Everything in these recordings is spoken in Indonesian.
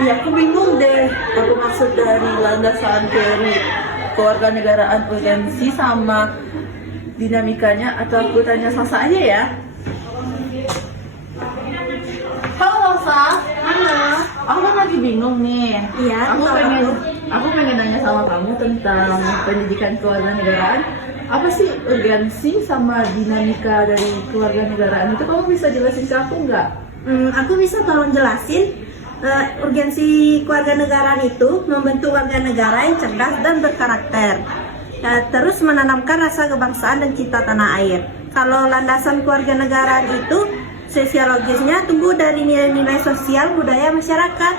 Iya, aku bingung deh. Aku maksud dari landasan teori kewarganegaraan urgensi sama dinamikanya, atau aku tanya Sasa aja ya. Halo Sasa. Halo. Aku kan lagi bingung nih. Iya, Aku pengen nanya sama kamu tentang pendidikan kewarganegaraan. Apa sih urgensi sama dinamika dari kewarganegaraan itu? Kamu bisa jelasin ke aku nggak? Aku bisa tolong jelasin. Urgensi kewarganegaraan itu membentuk warga negara yang cerdas dan berkarakter, terus menanamkan rasa kebangsaan dan cinta tanah air. Kalau landasan kewarganegaraan itu sosiologisnya tumbuh dari nilai-nilai sosial budaya masyarakat.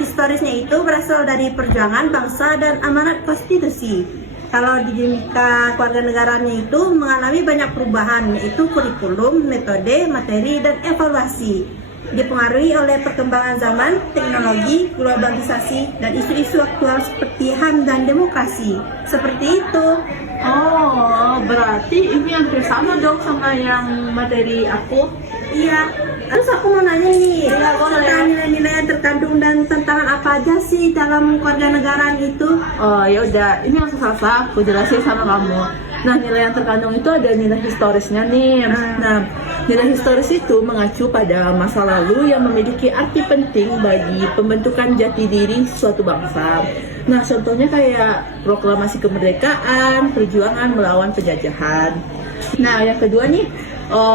Historisnya itu berasal dari perjuangan bangsa dan amanat konstitusi. Kalau di dinamika kewarganegaraannya itu mengalami banyak perubahan, yaitu kurikulum, metode, materi, dan evaluasi. Dipengaruhi oleh perkembangan zaman, teknologi, globalisasi, dan isu-isu aktual seperti HAM dan demokrasi. Seperti itu. Oh, berarti ini hampir sama dong sama yang materi aku. Iya. Terus aku mau nanya nih, Iya, boleh. tentang nilai-nilai yang terkandung dan tantangan apa aja sih dalam kewarganegaraan itu? Oh ya udah, ini langsung Sasa, aku jelasin sama kamu. Nah, nilai yang terkandung itu ada nilai historisnya nih. Nah, nilai historis itu mengacu pada masa lalu yang memiliki arti penting bagi pembentukan jati diri suatu bangsa. Nah, contohnya kayak proklamasi kemerdekaan, perjuangan melawan penjajahan. Nah, yang kedua nih,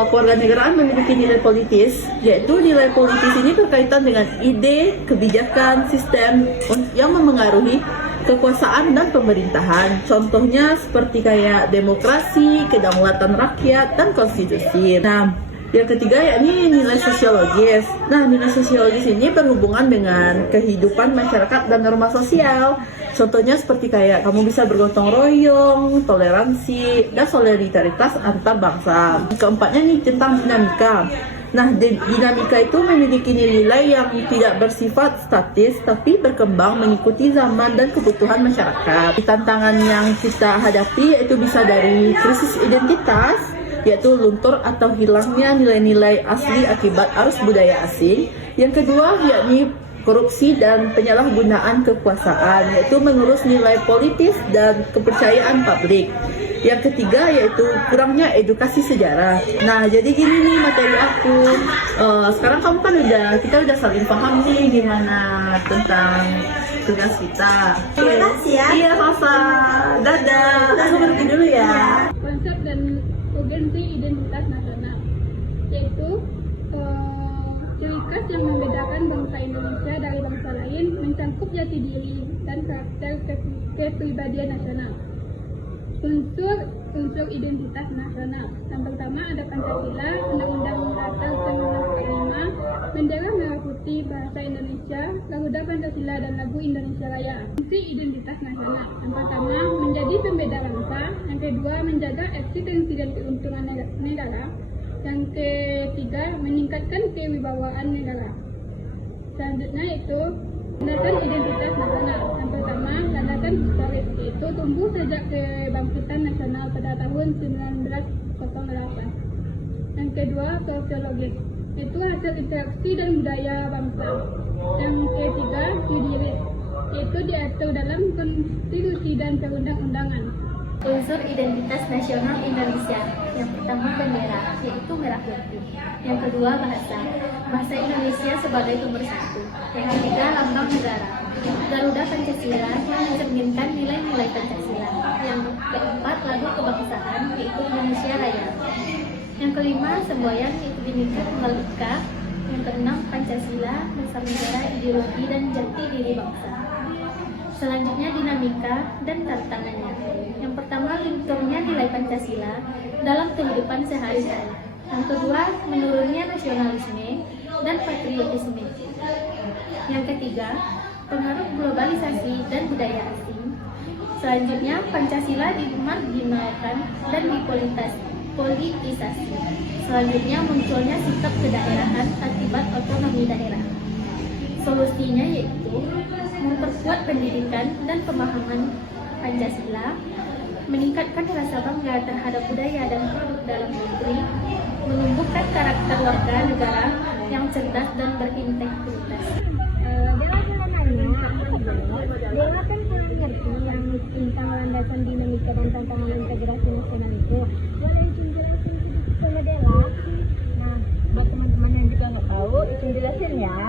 kewarganegaraan memiliki nilai politis, yaitu nilai politis ini berkaitan dengan ide, kebijakan, sistem yang memengaruhi kekuasaan dan pemerintahan. Contohnya seperti kayak demokrasi, kedaulatan rakyat, dan konstitusi. Nah, yang ketiga yakni nilai sosiologis. Nah, nilai sosiologis ini berhubungan dengan kehidupan masyarakat dan norma sosial. Contohnya seperti kayak kamu bisa bergotong royong, toleransi, dan solidaritas antar bangsa. Keempatnya nih tentang dinamika. Nah, dinamika itu memiliki nilai yang tidak bersifat statis, tapi berkembang mengikuti zaman dan kebutuhan masyarakat. Tantangan yang kita hadapi itu bisa dari krisis identitas, yaitu luntur atau hilangnya nilai-nilai asli akibat arus budaya asing. Yang kedua, yakni korupsi dan penyalahgunaan kekuasaan, yaitu mengurus nilai politis dan kepercayaan publik. Yang ketiga yaitu kurangnya edukasi sejarah. Nah, jadi gini nih materi aku. Sekarang kamu kan kita udah saling paham nih gimana tentang tugas kita. Terima kasih ya. Iya, Sasa. Dadah. Aku pergi dulu ya. Konsep dan urgensi identitas nasional, yaitu ciri khas yang membedakan bangsa Indonesia dari bangsa lain, mencakup jati diri dan karakter kepribadian nasional. Unsur identitas nasional. Yang pertama ada Pancasila, Undang-Undang Dasar 1945, bendera merah putih, bahasa Indonesia, Garuda Pancasila, dan lagu Indonesia Raya. Fungsi identitas nasional. Yang pertama menjadi pembeda bangsa. Yang kedua menjaga eksistensi dan keuntungan negara. Yang ketiga meningkatkan kewibawaan negara. Selanjutnya itu landasan identitas nasional. Yang pertama, landasan historis, yaitu tumbuh sejak kebangkitan nasional pada tahun 1908. Yang kedua, sosiologis, yaitu hasil interaksi dan budaya bangsa. Yang ketiga, juridis, yaitu diatur dalam konstitusi dan perundang-undangan. Unsur identitas nasional Indonesia. Yang pertama bendera, yaitu merah putih. Yang kedua bahasa Indonesia sebagai pemersatu. Yang ketiga lambang negara, Garuda Pancasila yang mencerminkan nilai-nilai Pancasila. Yang keempat lagu kebangsaan, yaitu Indonesia Raya. Yang kelima semboyan, yaitu Bhinneka Tunggal Ika. Yang keenam Pancasila, dasar negara, ideologi dan jati diri bangsa. Selanjutnya dinamika dan tantangannya. Yang pertama, lunturnya nilai Pancasila dalam kehidupan sehari-hari. Yang kedua, menurunnya nasionalisme dan patriotisme. Yang ketiga, pengaruh globalisasi dan budaya asing. Selanjutnya, Pancasila dimarginalkan dan dipolitisasi. Selanjutnya, munculnya sikap kedaerahan akibat otonomi daerah. Solusinya yaitu memperkuat pendidikan dan pemahaman Pancasila, meningkatkan rasa bangga terhadap budaya dan produk dalam negeri, menumbuhkan karakter warga negara yang cerdas dan berintegritas. Jalan-jalan Dewa kan kurang ngerti yang tentang landasan dinamika dan tantangan integrasi nasional itu. Boleh Icun jelasin sama Dela? Nah, buat teman-teman yang juga nggak tahu, itu jelasin ya.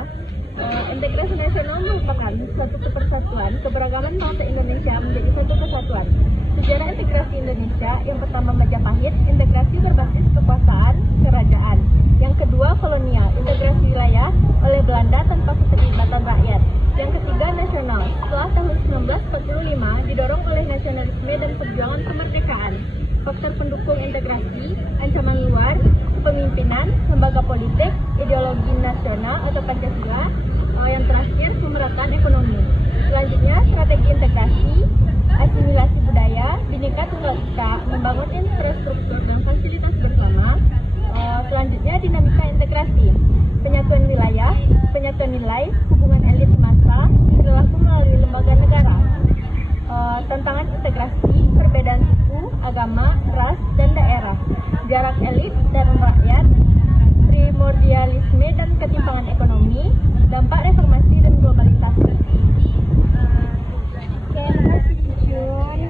Integrasi nasional merupakan suatu kepersatuan keberagaman bangsa Indonesia menjadi satu kesatuan. Sejarah integrasi Indonesia, yang pertama Majapahit, integrasi berbasis kekuasaan kerajaan. Yang kedua kolonial, integrasi wilayah oleh Belanda tanpa keterlibatan rakyat. Yang ketiga nasional, setelah tahun 1945 didorong oleh nasionalisme dan perjuangan kemerdekaan. Faktor pendukung integrasi, ancaman luar, kepemimpinan, lembaga politik, ideologi nasional atau Pancasila. Yang terakhir, pemerataan ekonomi. Selanjutnya, strategi integrasi, asimilasi budaya, Bhinneka Tunggal Ika, membangun infrastruktur dan fasilitas bersama. Selanjutnya, dinamika integrasi, penyatuan wilayah, penyatuan nilai, hubungan elit massa, perilaku melalui lembaga negara. Tantangan integrasi, perbedaan suku, agama, ras, dan daerah, jarak elit dan rakyat, primordialisme dan ketimpangan ekonomi, dampak reformasi dan globalisasi. Oke, makasih Icun.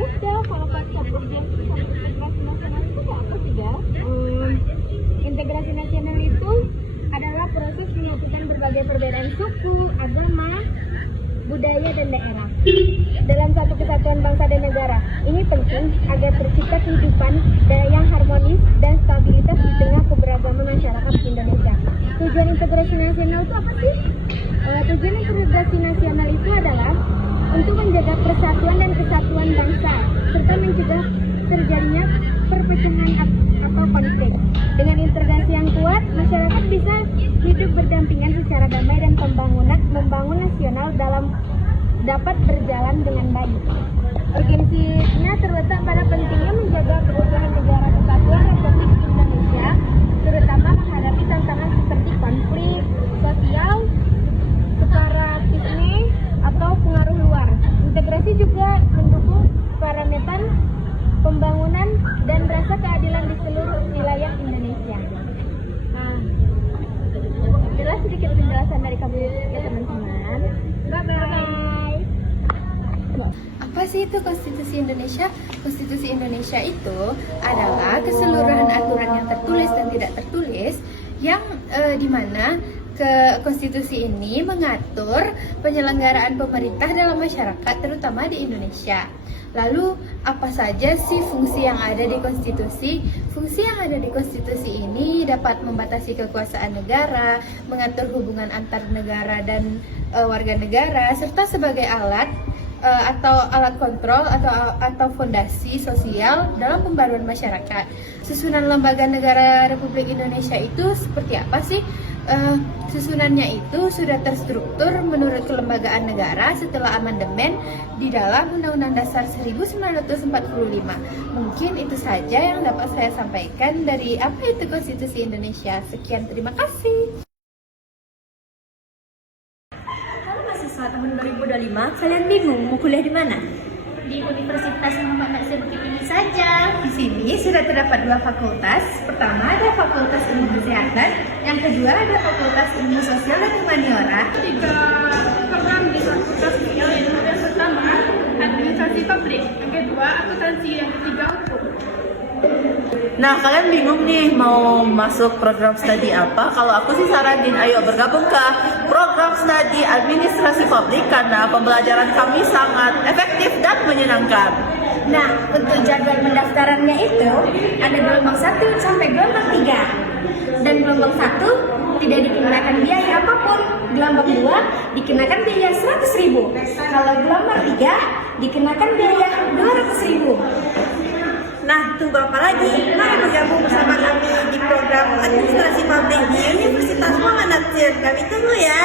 Udah, kalau konsep urgensi sama integrasi nasional itu apa sih, Ga? Integrasi nasional itu adalah proses menyatukan berbagai perbedaan suku, agama, budaya, dan daerah dalam satu kesatuan bangsa dan negara. Ini penting agar tercipta kehidupan yang harmonis dan stabilitas di tengah keberagaman masyarakat Indonesia. Tujuan integrasi nasional itu apa sih? Tujuan integrasi nasional itu adalah untuk menjaga persatuan dan kesatuan bangsa serta mencegah terjadinya perpecahan atau konflik. Dengan integrasi yang kuat, masyarakat bisa hidup berdampingan secara damai dan membangun nasional dapat berjalan dengan baik. Urgensinya terletak pada pentingnya menjaga keutuhan negara kesatuan Republik Indonesia, terutama menghadapi tantangan seperti konflik sosial, separatisme, atau pengaruh luar. Integrasi juga mendukung kerakyatan, pembangunan, dan rasa keadilan di seluruh wilayah Indonesia. Nah, itulah sedikit penjelasan dari kami ya teman-teman. Bye-bye. Apa sih itu Konstitusi Indonesia? Konstitusi Indonesia itu adalah keseluruhan aturan yang tertulis dan tidak tertulis yang dimana konstitusi ini mengatur penyelenggaraan pemerintah dalam masyarakat terutama di Indonesia. Lalu apa saja sih fungsi yang ada di konstitusi? Fungsi yang ada di konstitusi ini dapat membatasi kekuasaan negara, mengatur hubungan antar negara dan warga negara, serta sebagai alat atau alat kontrol atau fondasi sosial dalam pembaruan masyarakat. Susunan lembaga negara Republik Indonesia itu seperti apa sih? Susunannya itu sudah terstruktur menurut kelembagaan negara setelah amandemen di dalam Undang-Undang Dasar 1945. Mungkin itu saja yang dapat saya sampaikan dari apa itu Konstitusi Indonesia. Sekian, terima kasih. Kalau mahasiswa tahun 2025, kalian bingung mau kuliah di mana? Di Universitas Muhammad Nasir Bukit ini saja. Di sini sudah terdapat dua fakultas. Pertama ada Fakultas Ilmu Kesehatan, yang kedua ada Fakultas Ilmu Sosial dan Humaniora. Tiga program di Fakultas Sosial, yang pertama administrasi publik, yang kedua akuntansi, yang ketiga hukum. Nah, kalian bingung nih mau masuk program studi apa? Kalau aku sih saranin ayo bergabung ke program studi administrasi publik karena pembelajaran kami sangat efektif dan menyenangkan. Nah, untuk jadwal pendaftarannya itu ada gelombang 1 sampai gelombang 3. Dan gelombang 1 tidak dikenakan biaya apapun. Gelombang 2 dikenakan biaya 100.000. Kalau gelombang 3 dikenakan biaya 200.000. Nah, tunggu apa lagi? Mari bergabung bersama kami di program administrasi publik di Universitas Muhammad Nasir. Kami tunggu ya.